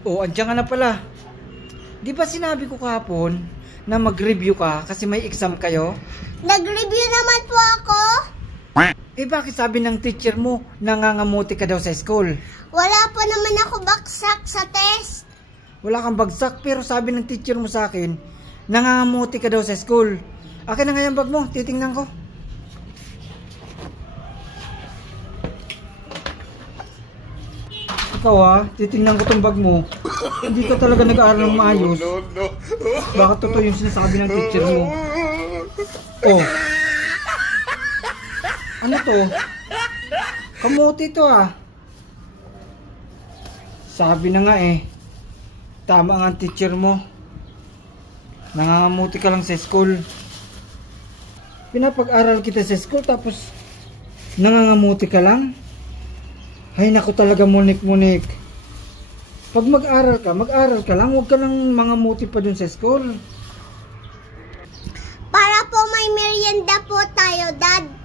Oh, andiyan ka na pala. Di ba sinabi ko kahapon na mag-review ka kasi may exam kayo? Nag-review naman po ako. Eh bakit sabi ng teacher mo nangangamuti ka daw sa school? Wala po naman ako baksak sa test. Wala kang bagsak pero sabi ng teacher mo sa akin nangangamuti ka daw sa school. Akin na nga yung bag mo, titingnan ko. Ikaw titingnan ko tong bag mo. Hindi ka talaga nag-aaral ng maayos. Baka totoo yung sinasabi ng teacher mo. Oh. Ano to? Kamuti to Sabi na nga tama nga ang teacher mo. Nangangamuti ka lang sa school. Pinapag-aral kita sa school tapos nangangamuti ka lang? Ay naku talaga, Munik. Pag mag-aral ka lang. Huwag ka lang mangamuti pa dun sa school. Para po may merienda po tayo, Dad.